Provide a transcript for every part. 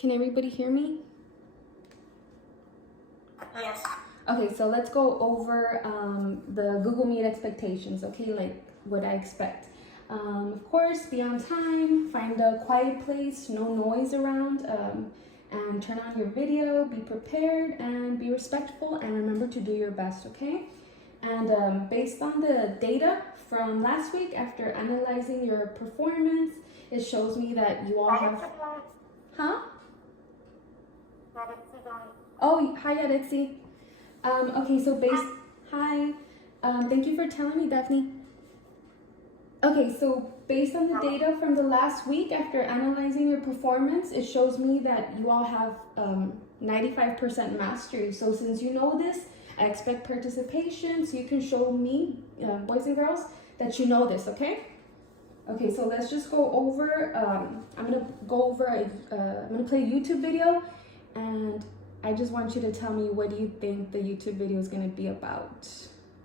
Can everybody hear me? Yes. Okay, so let's go over the Google Meet expectations, okay, like what I expect. Of course, be on time, find a quiet place, no noise around, and turn on your video, be prepared, and be respectful, and remember to do your best, okay? And based on the data from last week, after analyzing your performance, it shows me that you all have... Huh? Oh, hi, Yaretsi. Okay, so hi. Thank you for telling me, Daphne. Okay, so based on the data from the last week, after analyzing your performance, it shows me that you all have 95% mastery. So since you know this, I expect participation, so you can show me, boys and girls, that you know this, okay? Okay, so let's just go over, I'm gonna play a YouTube video, and I just want you to tell me, what do you think the YouTube video is gonna be about?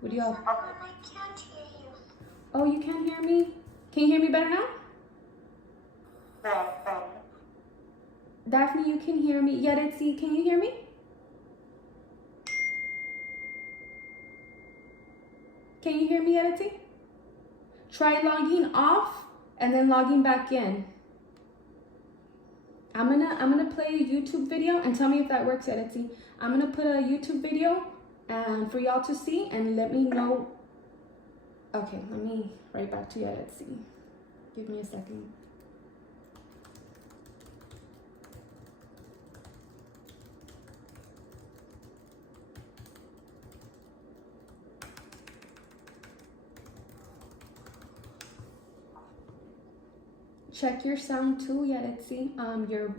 What do y'all? I can't hear you. Oh, you can't hear me? Can you hear me better now? Yes. Daphne, you can hear me. Yaretsi, can you hear me? Can you hear me, Yaretsi? Try logging off and then logging back in. I'm gonna play a YouTube video and tell me if that works, Yaretsi. I'm gonna put a YouTube video and for y'all to see and let me know. Okay, let me write back to Yaretsi. Give me a second. Check your sound too, Yaretsi.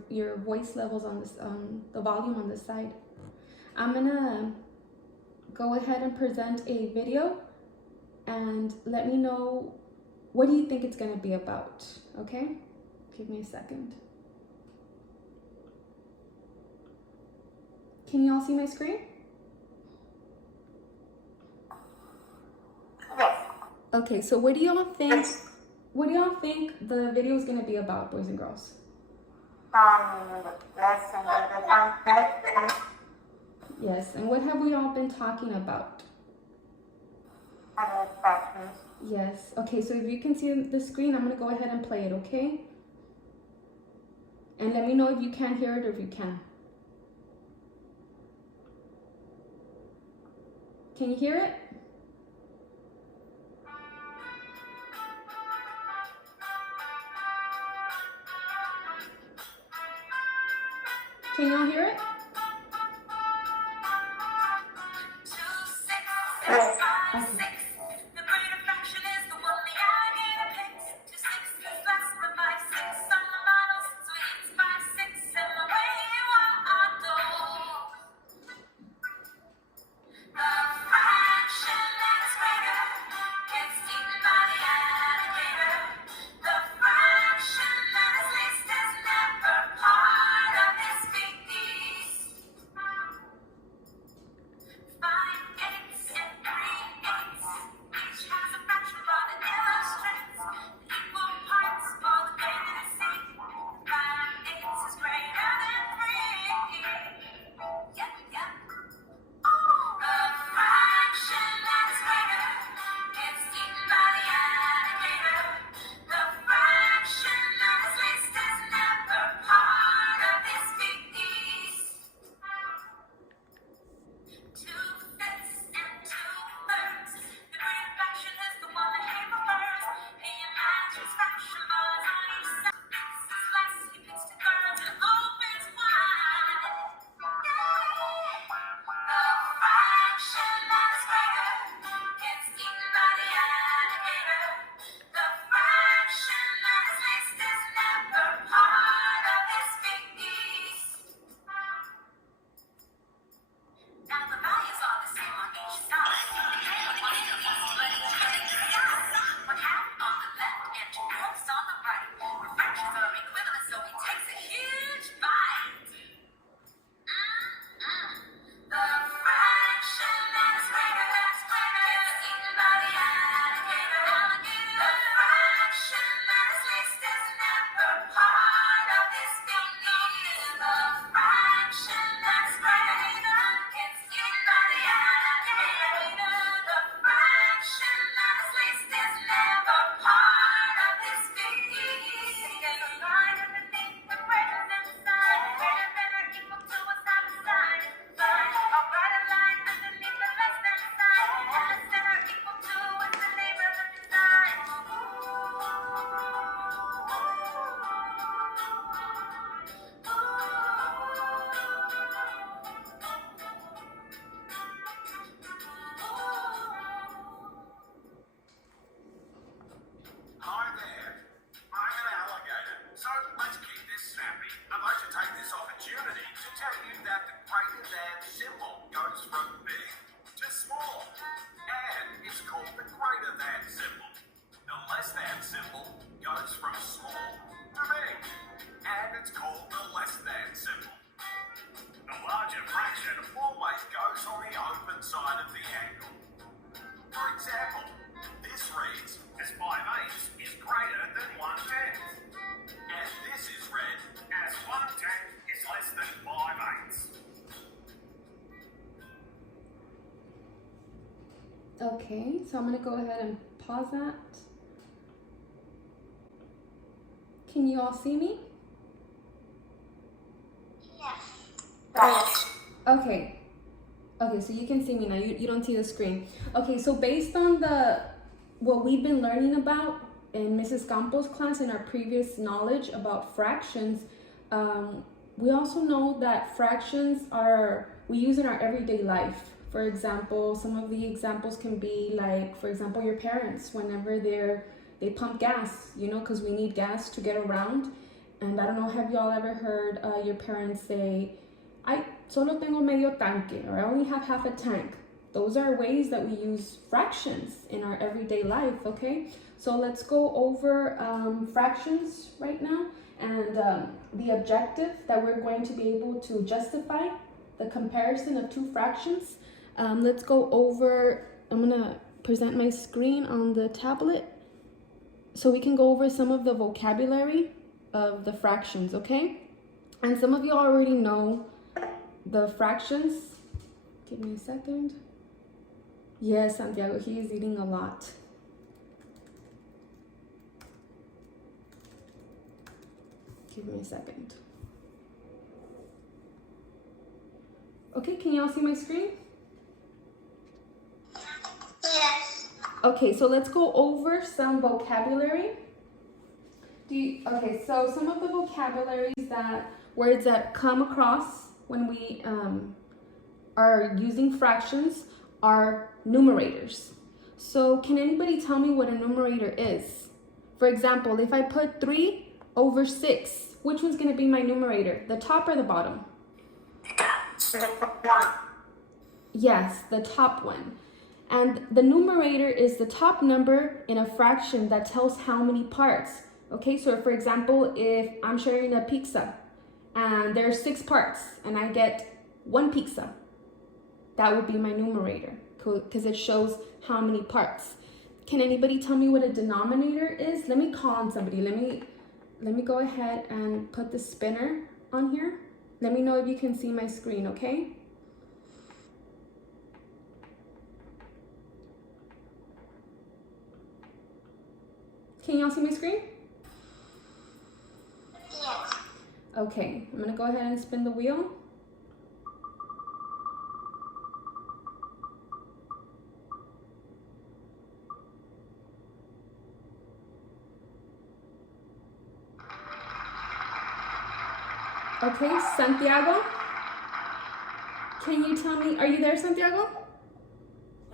Your voice levels on this, the volume on this side. I'm gonna go ahead and present a video and let me know, what do you think it's gonna be about, okay? Give me a second. Can you all see my screen? Yes. Okay, so what do y'all think? What do y'all think the video is gonna be about, boys and girls? Lesson. Yes, and what have we all been talking about? Yes, okay, so if you can see the screen, I'm gonna go ahead and play it, okay? And let me know if you can't hear it or if you can. Can you hear it? Can y'all hear it? the less than symbol. The larger fraction always goes on the open side of the angle. For example, this reads as 5/8 is greater than 1/10. And this is read as 1/10 is less than 5/8. Okay, so I'm gonna go ahead and pause that. Can you all see me? Yes. Yes. Okay. Okay, so you can see me now. You don't see the screen. Okay, so based on what we've been learning about in Mrs. Campos' class and our previous knowledge about fractions, we also know that fractions we use in our everyday life. For example, some of the examples can be like, for example, your parents, whenever they pump gas, because we need gas to get around. And I don't know, have y'all ever heard your parents say, I solo tengo medio tanque, or I only have half a tank. Those are ways that we use fractions in our everyday life, okay? So let's go over fractions right now, and the objective that we're going to be able to justify the comparison of two fractions. Let's go over, I'm gonna present my screen on the tablet so we can go over some of the vocabulary of the fractions, okay? And some of you already know the fractions. Give me a second. Yes, Santiago, he is eating a lot. Give me a second. Okay, can y'all see my screen? Yes. Okay, so let's go over some vocabulary. Okay, so some of the vocabularies words that come across when we are using fractions are numerators. So can anybody tell me what a numerator is? For example, if I put 3/6, which one's going to be my numerator? The top or the bottom? Yes, the top one. And the numerator is the top number in a fraction that tells how many parts. Okay, so for example, if I'm sharing a pizza and there's 6 parts and I get 1 pizza, that would be my numerator because it shows how many parts. Can anybody tell me what a denominator is? Let me call on somebody. Let me go ahead and put the spinner on here. Let me know if you can see my screen, okay? Can y'all see my screen? Yes. Okay, I'm gonna go ahead and spin the wheel. Okay, Santiago, can you tell me, are you there, Santiago?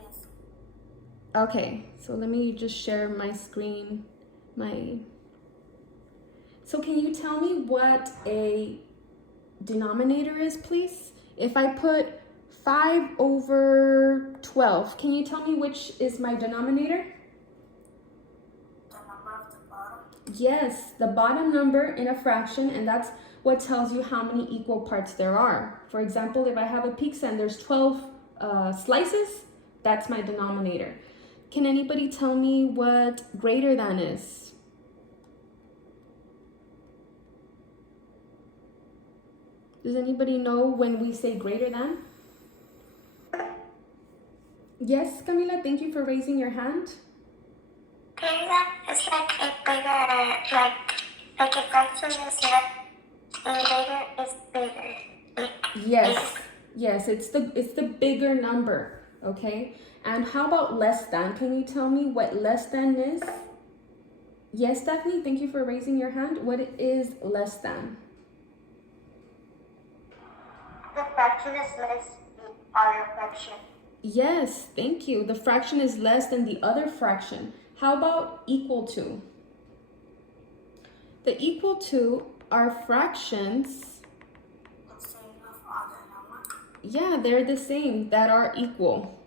Yes. Okay, so let me just share my screen. So can you tell me what a denominator is, please? If I put 5/12, can you tell me which is my denominator? The number of the bottom. Yes, the bottom number in a fraction, and that's what tells you how many equal parts there are. For example, if I have a pizza and there's 12 slices, that's my denominator. Can anybody tell me what greater than is? Does anybody know when we say greater than? Yes, Camila, thank you for raising your hand. Greater is like a bigger, like a fraction is like, and greater is bigger. Yes, it's the bigger number, okay? And how about less than? Can you tell me what less than is? Yes, Stephanie, thank you for raising your hand. What is less than? The fraction is less than the other fraction. Yes, thank you. The fraction is less than the other fraction. How about equal to? The equal to are fractions. The same of other number. Yeah, they're the same, that are equal.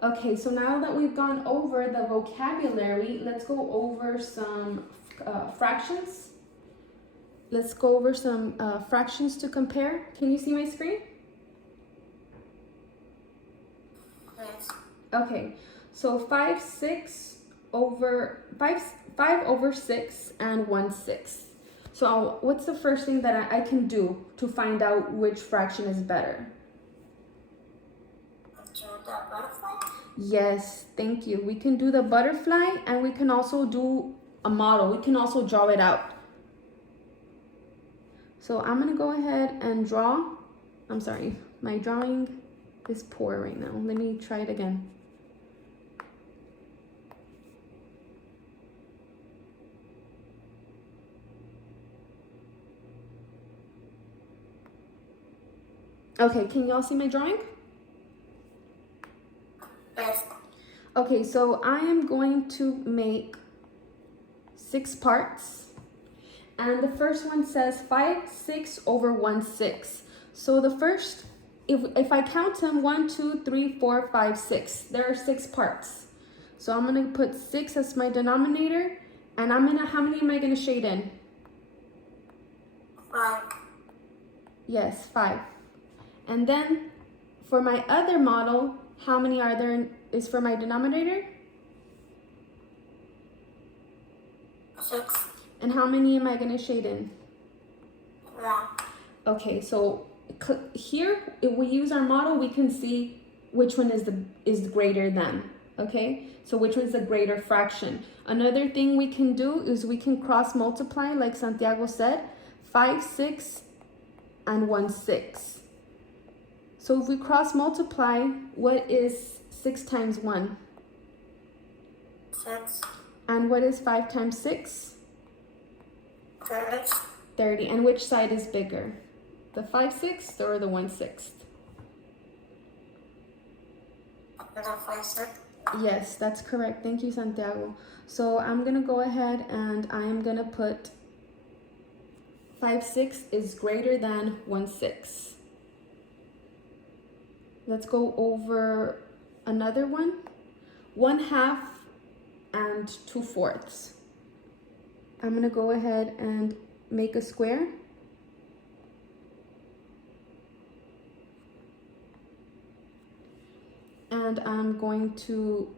Okay, so now that we've gone over the vocabulary, let's go over some fractions. Let's go over some fractions to compare. Can you see my screen? Yes. Okay, so 5 over 6 and 1/6. So what's the first thing that I can do to find out which fraction is better? Do the butterfly? Yes, thank you. We can do the butterfly and we can also do a model. We can also draw it out. So I'm gonna go ahead and draw. I'm sorry, my drawing is poor right now. Let me try it again. Okay, can y'all see my drawing? Yes. Okay, so I am going to make 6 parts. And the first one says 5/6 over 1/6. So the first, if I count them 1, 2, 3, 4, 5, 6, there are 6 parts. So I'm gonna put 6 as my denominator, and how many am I gonna shade in? 5. Yes, 5. And then for my other model, how many are there is for my denominator? 6. And how many am I gonna shade in? 1. Okay, so here, if we use our model, we can see which one is greater than, okay? So which one's the greater fraction. Another thing we can do is we can cross multiply, like Santiago said, 5/6 and 1/6. So if we cross multiply, what is 6 times 1? 6. And what is 5 times 6? 30. 30. And which side is bigger? The 5/6 or the 1/6? The 5, 6. Yes, that's correct. Thank you, Santiago. So I'm gonna go ahead and I'm gonna put 5/6 is greater than 1/6. Let's go over another one. 1/2 and 2/4. I'm gonna go ahead and make a square. And I'm going to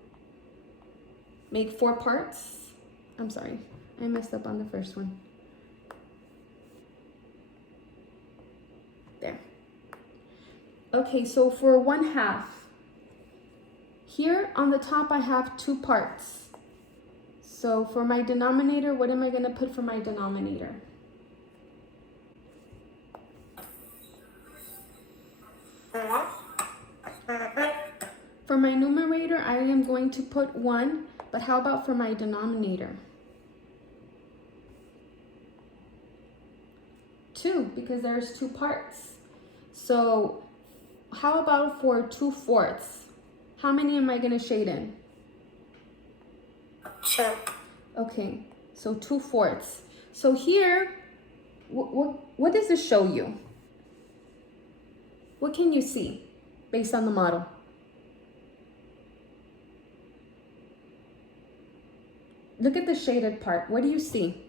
make 4 parts. I'm sorry, I messed up on the first one. There. Okay, so for 1/2, here on the top I have 2 parts. So for my denominator, what am I gonna put for my denominator? For my numerator, I am going to put 1, but how about for my denominator? 2, because there's 2 parts. So how about for 2/4? How many am I gonna shade in? 2. Okay, so 2/4. So here, what does this show you? What can you see based on the model? Look at the shaded part. What do you see?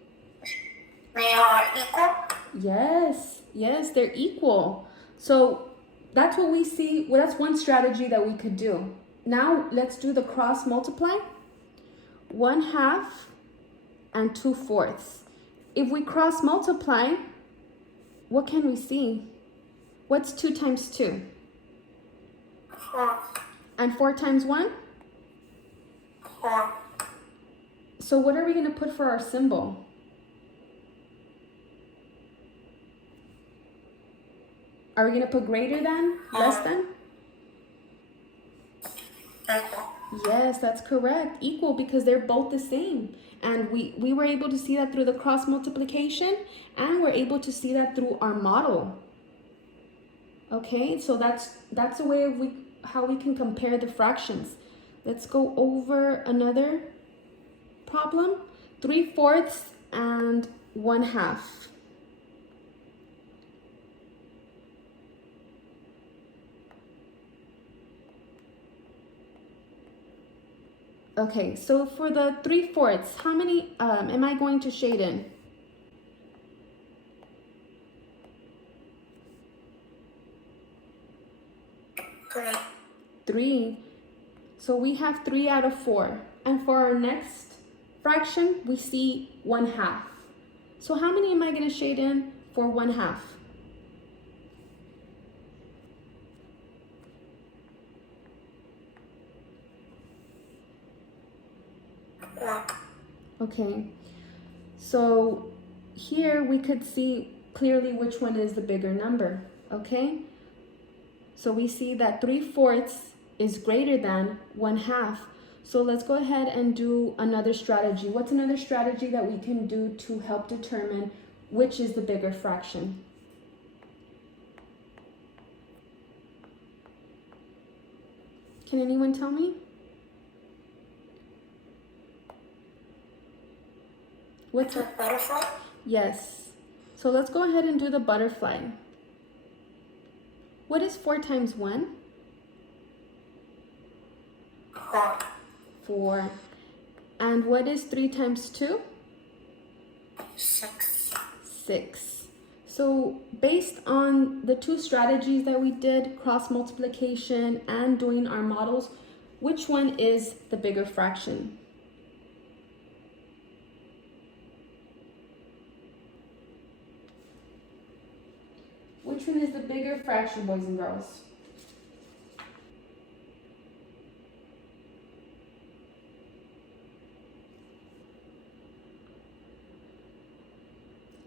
They are equal. Yes, they're equal. So that's what we see. Well, that's one strategy that we could do. Now let's do the cross multiply. 1/2 and 2/4. If we cross multiply, what can we see? What's 2 times 2? 4. And 4 times 1? 4. So what are we going to put for our symbol? Are we going to put greater than, less than? Equal. Yes, that's correct. Equal, because they're both the same. And we were able to see that through the cross multiplication, and we're able to see that through our model. Okay, so that's a way of how we can compare the fractions. Let's go over another problem. 3/4 and 1/2. Okay, so for the 3/4, how many am I going to shade in? Three. 3. So we have 3 out of 4. And for our next fraction, we see 1/2. So how many am I going to shade in for 1/2? One. Okay, so here we could see clearly which one is the bigger number, okay? So we see that 3/4 is greater than 1/2. So let's go ahead and do another strategy. What's another strategy that we can do to help determine which is the bigger fraction? Can anyone tell me? What's The butterfly. Yes. So let's go ahead and do the butterfly. What is 4 times 1? 4. 4. And what is 3 times 2? 6. 6. So based on the two strategies that we did, cross multiplication and doing our models, which one is the bigger fraction? Which one is the bigger fraction, boys and girls?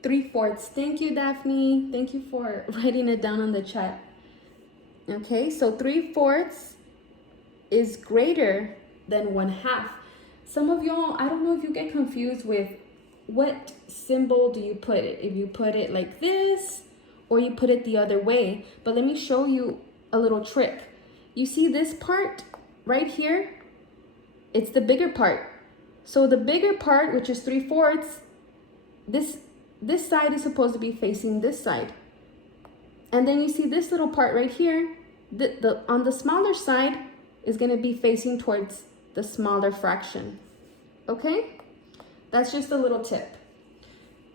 Three-fourths. Thank you, Daphne. Thank you for writing it down on the chat. Okay, so 3/4 is greater than 1/2. Some of y'all, I don't know if you get confused with what symbol do you put it. If you put it like this or you put it the other way. But let me show you a little trick. You see this part right here? It's the bigger part. So the bigger part, which is 3/4, this side is supposed to be facing this side. And then you see this little part right here, on the smaller side is going to be facing towards the smaller fraction. Okay? That's just a little tip.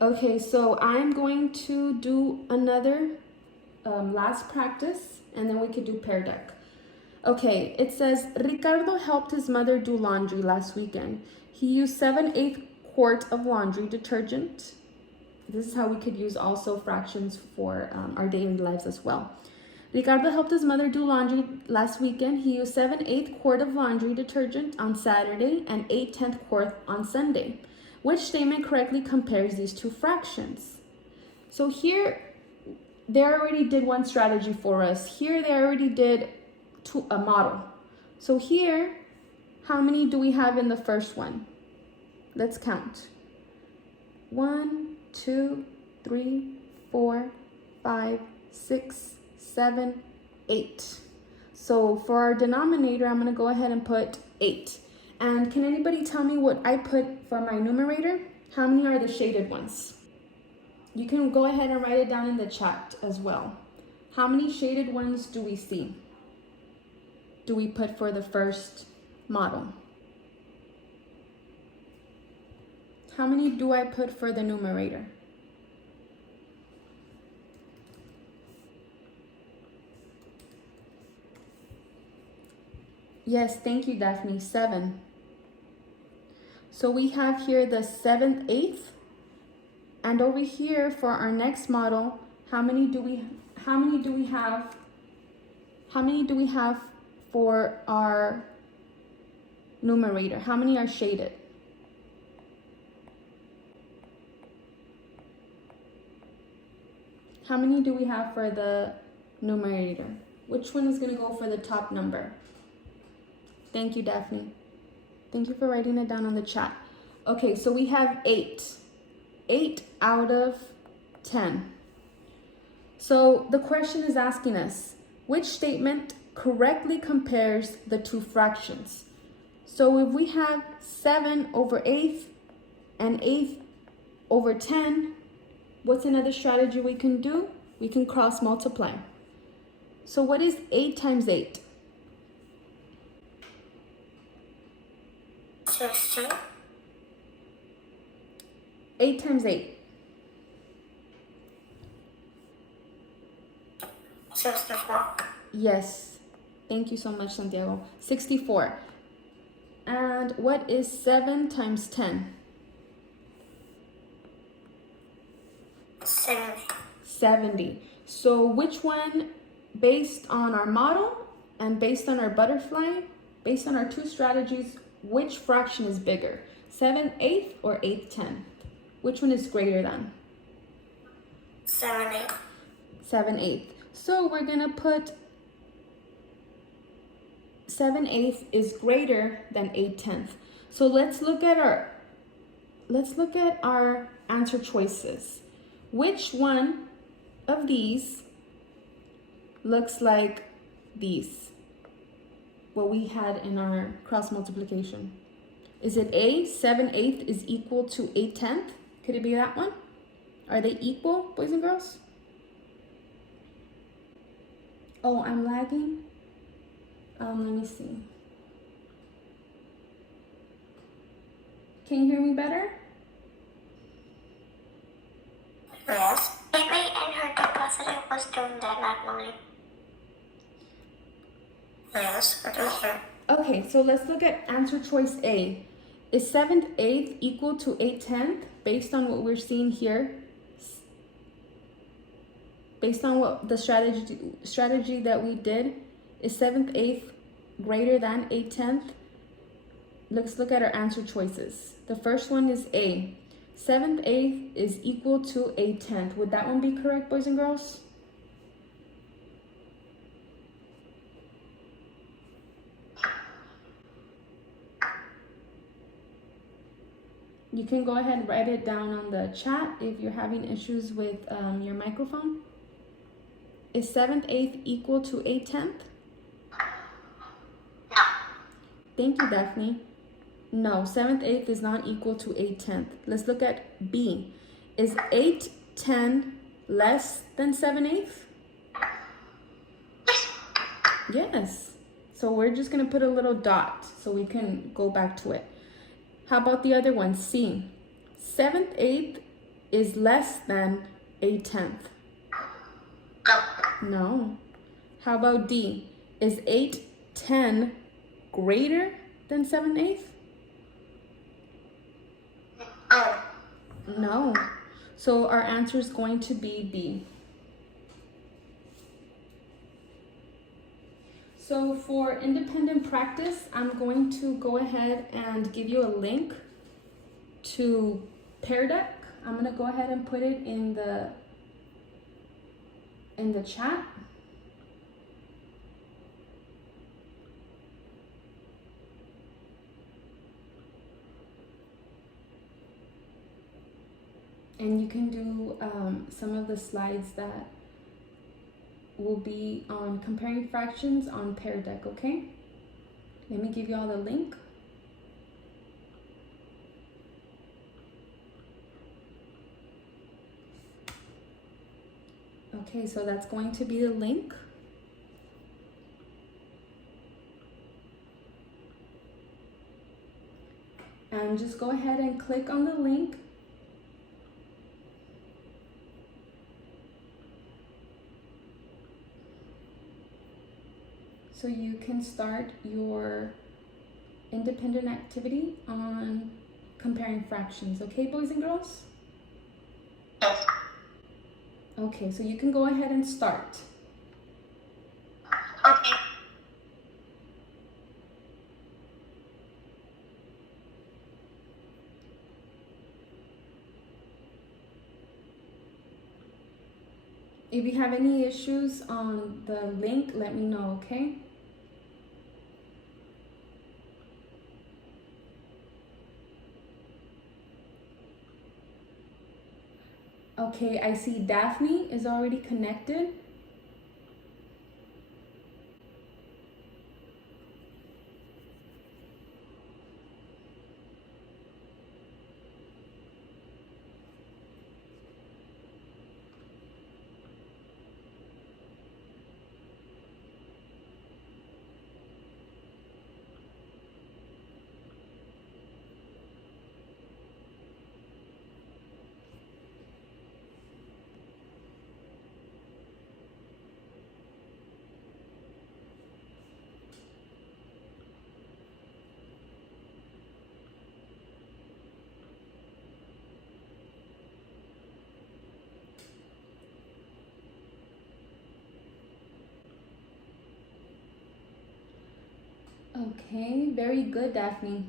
Okay, so I'm going to do another last practice, and then we could do Pear Deck. Okay, it says, Ricardo helped his mother do laundry last weekend. He used 7/8 quart of laundry detergent. This is how we could use also fractions for our daily lives as well. Ricardo helped his mother do laundry last weekend. He used 7/8 quart of laundry detergent on Saturday and 8/10 quart on Sunday. Which statement correctly compares these two fractions? So here, they already did one strategy for us. Here, they already did a model. So here, how many do we have in the first one? Let's count. 1, 2, 3, 4, 5, 6, 7, 8. So for our denominator, I'm going to go ahead and put 8. And can anybody tell me what I put for my numerator? How many are the shaded ones? You can go ahead and write it down in the chat as well. How many shaded ones do we see? Do we put for the first model? How many do I put for the numerator? Yes, thank you, Daphne. 7. So we have here the 7/8, and over here for our next model, how many do we have for our numerator? How many are shaded? How many do we have for the numerator? Which one is going to go for the top number? Thank you, Daphne. Thank you for writing it down on the chat. Okay, so we have 8. 8 out of 10. So the question is asking us, which statement correctly compares the two fractions? So if we have 7/8 and 8/10, what's another strategy we can do? We can cross multiply. So what is 8 times 8? 60. 8 times 8. 64. Yes. Thank you so much, Santiago. 64. And what is 7 times 10? 70. 70. So which one, based on our model and based on our butterfly, based on our two strategies, which fraction is bigger? 7/8 or 8/10? Which one is greater than? 70. 7/8. So we're gonna put 7/8 is greater than 8/10. So let's look at our answer choices. Which one of these looks like these? What we had in our cross multiplication. Is it A, 7/8 is equal to 8/10? Could it be that one? Are they equal, boys and girls? Oh, I'm lagging. Let me see. Can you hear me better? Yes. Amy and her depositor was doing that last night. Yes, it is here. Okay, so let's look at answer choice A. Is 7/8 equal to 8/10 based on what we're seeing here? Based on what the strategy that we did, is 7/8 greater than 8/10? Let's look at our answer choices. The first one is A. 7/8 is equal to 8/10. Would that one be correct, boys and girls? You can go ahead and write it down on the chat if you're having issues with your microphone. Is 7/8 equal to 8/10? No. Thank you, Daphne. No, 7/8 is not equal to 8/10. Let's look at B. Is 8/10 less than 7/8? Yes. So we're just gonna put a little dot so we can go back to it. How about the other one, C? 7/8 is less than 8/10. No. How about D? Is 8/10 greater than 7/8? Oh. No. So our answer is going to be B. So for independent practice, I'm going to go ahead and give you a link to Pear Deck. I'm gonna go ahead and put it in the chat. And you can do some of the slides that will be on comparing fractions on Pear Deck, okay? Let me give you all the link. Okay, so that's going to be the link. And just go ahead and click on the link. So you can start your independent activity on comparing fractions, okay, boys and girls? Yes. Okay, so you can go ahead and start. Okay. If you have any issues on the link, let me know, okay? Okay, I see Daphne is already connected. Okay, very good, Daphne.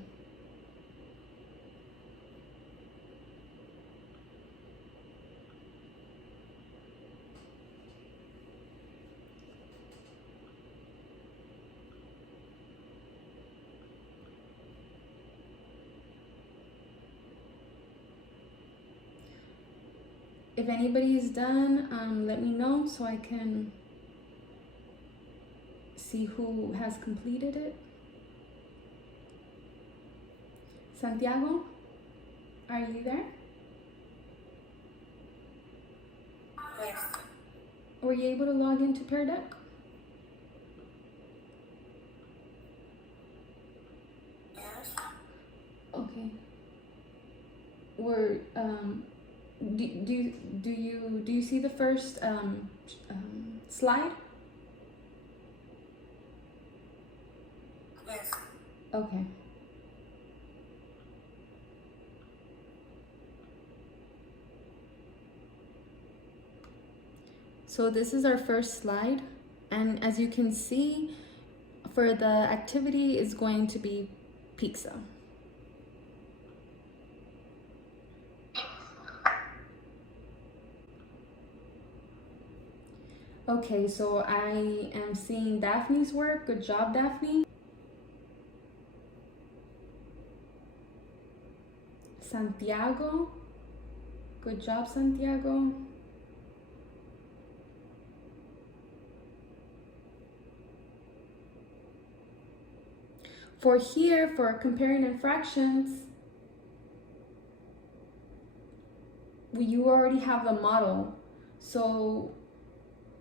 If anybody is done, let me know so I can see who has completed it. Santiago, are you there? Yes. Were you able to log into Pear Deck? Yes. Okay. Were do you see the first slide? Yes. Okay. So this is our first slide, and as you can see, for the activity is going to be pizza. Okay, so I am seeing Daphne's work. Good job, Daphne. Santiago. Good job, Santiago. For here, for comparing in fractions, you already have the model. So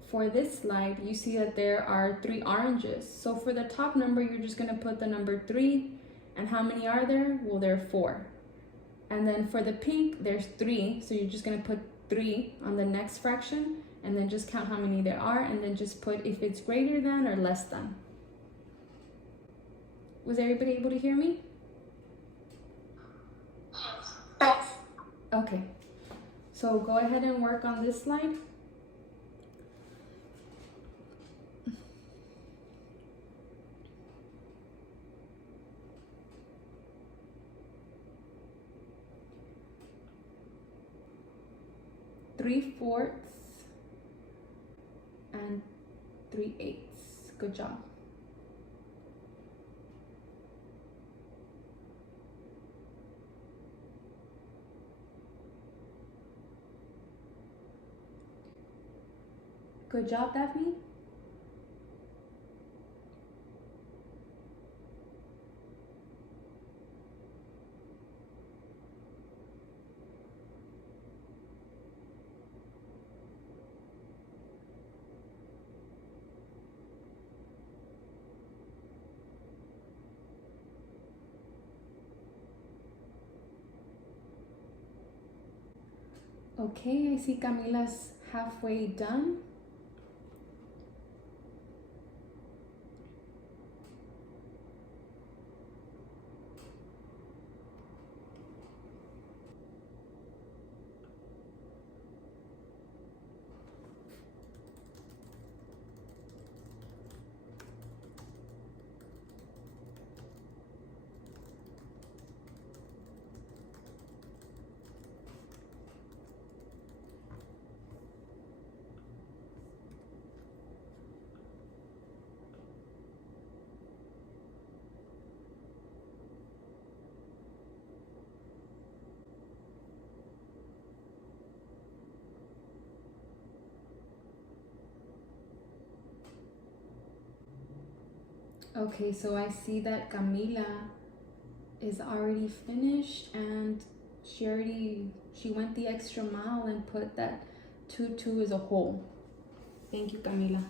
for this slide, you see that there are 3 oranges. So for the top number, you're just gonna put the number 3. And how many are there? Well, there are 4. And then for the pink, there's 3. So you're just gonna put 3 on the next fraction, and then just count how many there are, and then just put if it's greater than or less than. Was everybody able to hear me? Yes. Okay. So go ahead and work on this slide. Three-fourths and 3/8. Good job. Good job, Daphne. Okay, I see Camila's halfway done. Okay, so I see that Camila is already finished, and she went the extra mile and put that 2 as a whole. Thank you, Camila.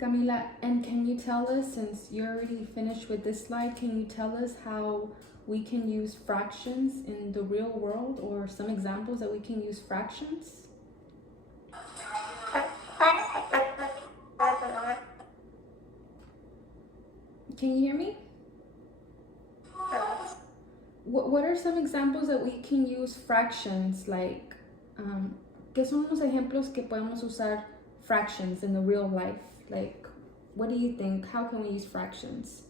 Camila, and can you tell us, since you're already finished with this slide, can you tell us how we can use fractions in the real world, or some examples that we can use fractions? Can you hear me? What are some examples that we can use fractions, like ¿qué son unos ejemplos que podemos usar fractions in the real life? Like, what do you think? How can we use fractions?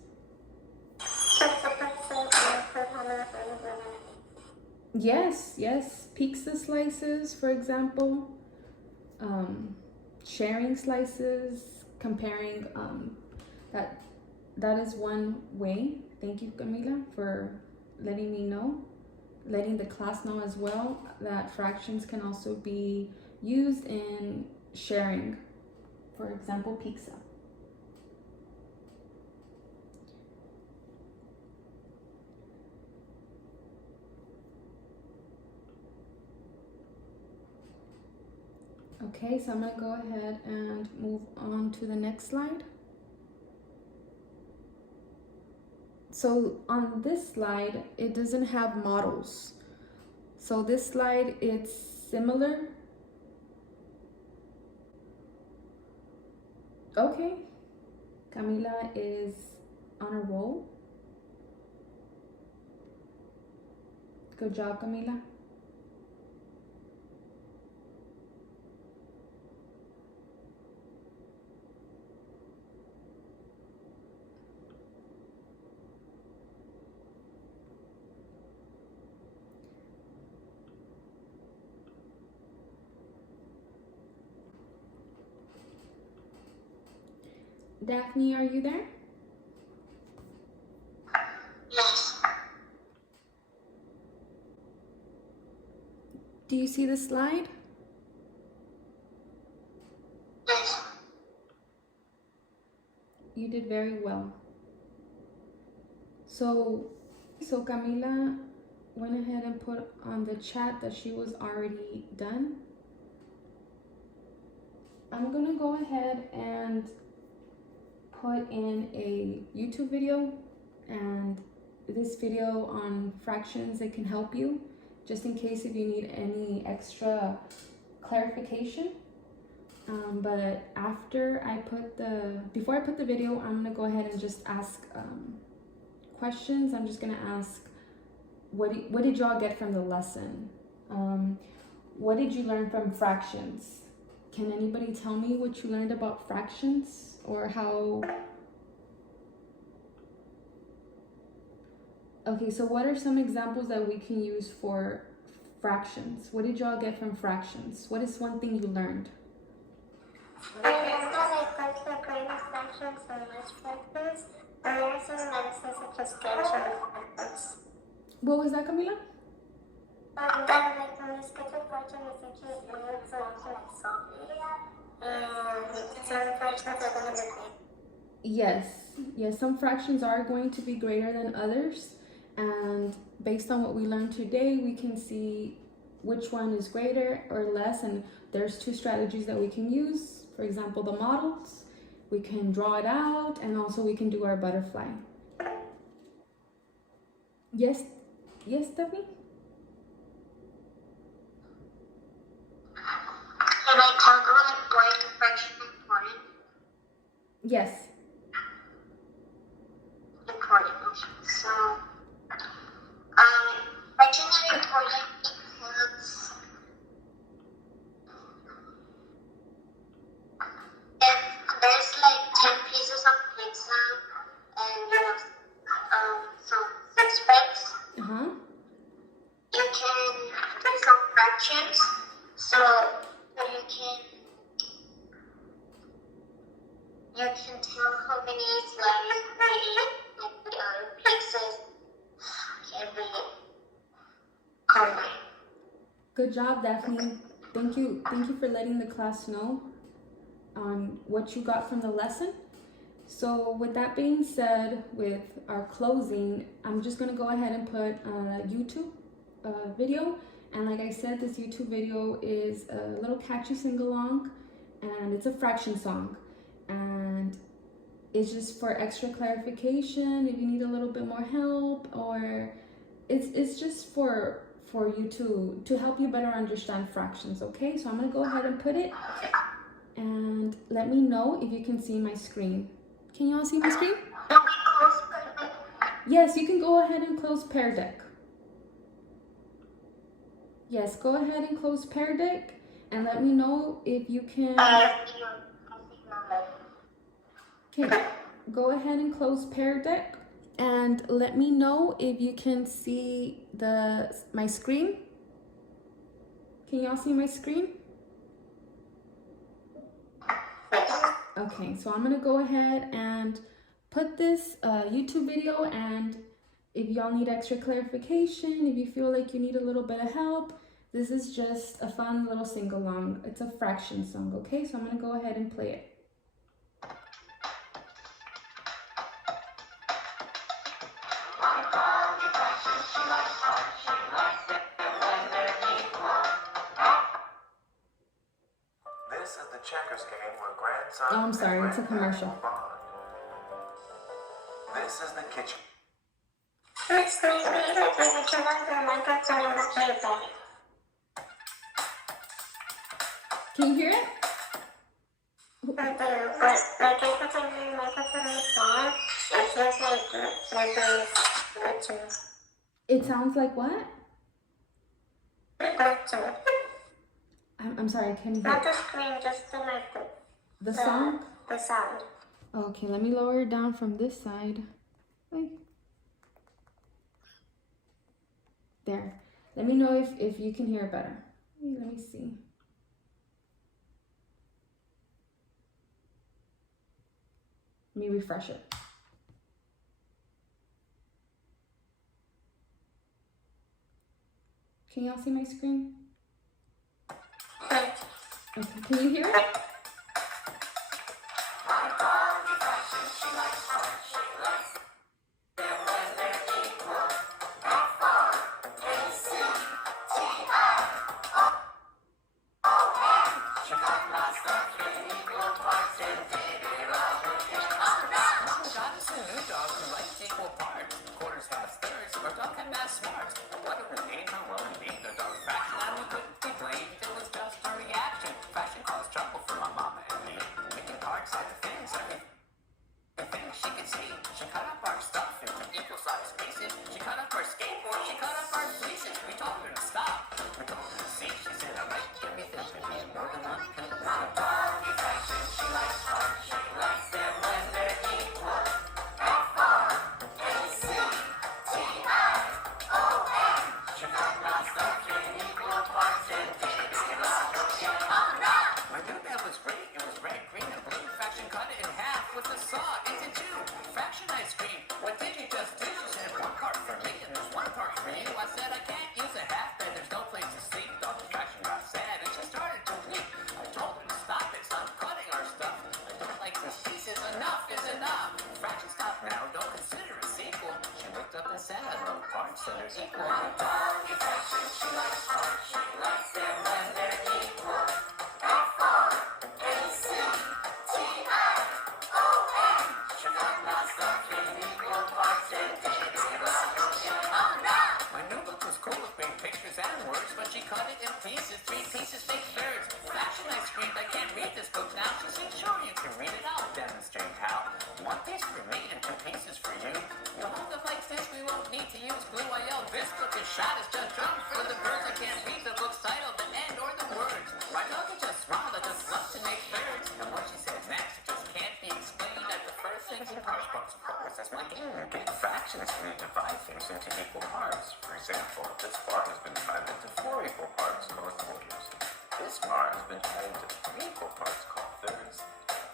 Yes, yes. Pizza slices, for example. Sharing slices, comparing. That is one way. Thank you, Camila, for letting me know, letting the class know as well that fractions can also be used in sharing. For example, pizza. Okay, so I'm gonna go ahead and move on to the next slide. So on this slide, it doesn't have models. So this slide, it's similar. Okay, Camila is on a roll. Good job, Camila. Daphne, are you there? Yes. Do you see the slide? Yes. You did very well. So Camila went ahead and put on the chat that she was already done. I'm gonna go ahead and put in a YouTube video, and this video on fractions, it can help you just in case if you need any extra clarification. But before I put the video, I'm gonna go ahead and just ask questions. I'm just gonna ask, what did y'all get from the lesson? What did you learn from fractions? Can anybody tell me what you learned about fractions, or how? Okay, so what are some examples that we can use for fractions? What did y'all get from fractions? What is one thing you learned? I learned that I put the greatest fractions and least fractions, and there are some medicines such as cancer fractions. What was that, Camila? That like when you sketch a fraction, it's actually a solution like solving it, and some fractions are going to be great. Yes, some fractions are going to be greater than others, and based on what we learned today, we can see which one is greater or less, and there's two strategies that we can use. For example, the models, we can draw it out, and also we can do our butterfly. Yes, Stephanie? Can I talk about why the fraction is important? Yes. Important. So, fractions are important because if there's like 10 pieces of pizza and you have some 6 breads, you can do some fractions. So you can tell how many slices the pieces can be combined. Good job, Daphne. Thank you for letting the class know on what you got from the lesson. So with that being said, with our closing, I'm just gonna go ahead and put a YouTube video. And like I said, this YouTube video is a little catchy sing-along, and it's a fraction song. And it's just for extra clarification if you need a little bit more help, or it's just for you to help you better understand fractions, okay? So I'm gonna go ahead and put it, and let me know if you can see my screen. Can you all see my screen? Will we close perfect? Yes, you can go ahead and close Pear Deck. Yes, go ahead and close Pear Deck, and let me know if you can. I see your Okay, go ahead and close Pear Deck, and let me know if you can see my screen. Can y'all see my screen? Okay, so I'm gonna go ahead and put this YouTube video, and if y'all need extra clarification, if you feel like you need a little bit of help, this is just a fun little sing-along. It's a fraction song, okay? So I'm gonna go ahead and play it. This is the checkers game where grandson. Oh, I'm sorry, it's a commercial. This is the kitchen. Excuse me, would you like the microphone on the table? Can you hear it? I do, but like every time the microphone on the floor, it feels like glitching. It sounds like what? Glitching. I'm sorry, I can't hear Not it. the screen, just the mic. The song? The sound. Okay, let me lower it down from this side. Wait. There. Let me know if you can hear it better. Let me see. Let me refresh it. Can y'all see my screen? Okay, can you hear it? Fractions can divide things into equal parts. For example, this bar has been divided into 4 equal parts called quarters. This bar has been divided into 3 equal parts called thirds.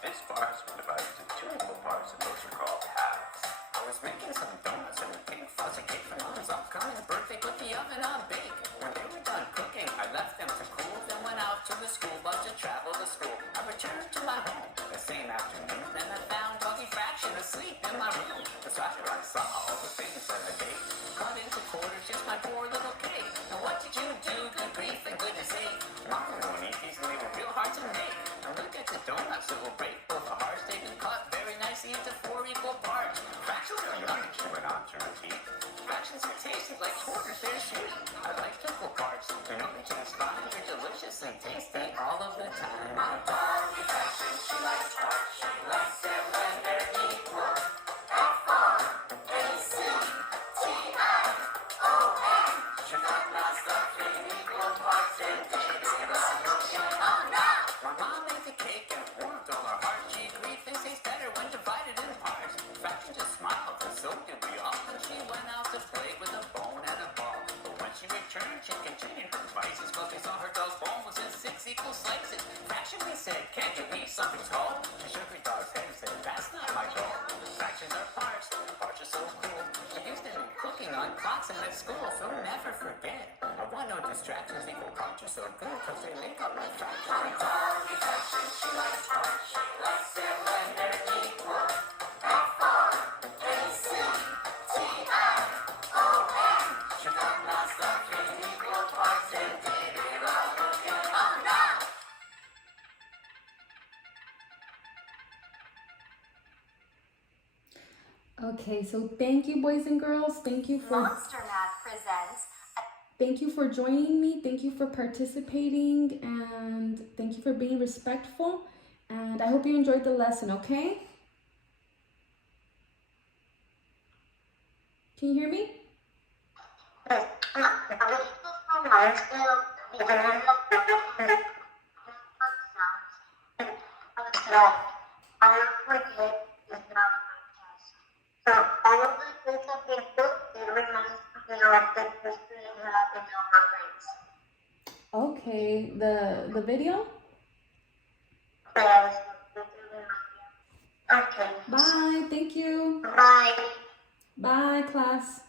This bar has been divided into 2 equal parts, and those are called halves. I was making some donuts and a big fuzzy cake for Mom's upcoming birthday. Put the oven on bake. When they were done cooking, I left them to cool. Then went out to the school bus to travel to school. I returned to my home the same afternoon. Then I found Doggy Fraction asleep in my room. That's after I saw all the things that I made. Cut into quarters, just my poor little cake. Now what did you do? Good grief and goodness sake. Mom won't eat these, and they were real hard to make. Now look at the donuts, it will break both the hearts. They've been cut very nicely into 4 equal parts. Fractions are yummy, she went on to repeat. Fractions are tasty like quarters, they're sweet. I like equal parts, they're not just fine. They're delicious and tasty all of the time. My Doggy Fraction, she likes parts. She likes them when they're equal. F-R-A-C-T-I-O-N. She got my stuff in equal parts and takes it all. churn, chicken, chicken, spices, focus on her dog's bones and 6 equal slices. Fraction, we said, can't you be something small? The sugary dog's head said, that's not my goal. Fractions are parts are so cool. I used them in cooking on clocks and at school, so never forget. I want no distractions, equal parts are so good, cause they make up my fractions. She likes parts, she likes it when they're equal. F-R-A-C-T-I-O-N. She got lots of equal parts and did it all again. Oh no! Okay, so thank you, boys and girls. Thank you for Monster Math presents thank you for joining me. Thank you for participating, and thank you for being respectful. And I hope you enjoyed the lesson. Okay? Can you hear me? Yes. I still I forget is not my test. So all of the things that we do, it reminds me of the history that happened to my friends. Okay. The video? Yes, okay. Bye. Thank you. Bye. Bye, class.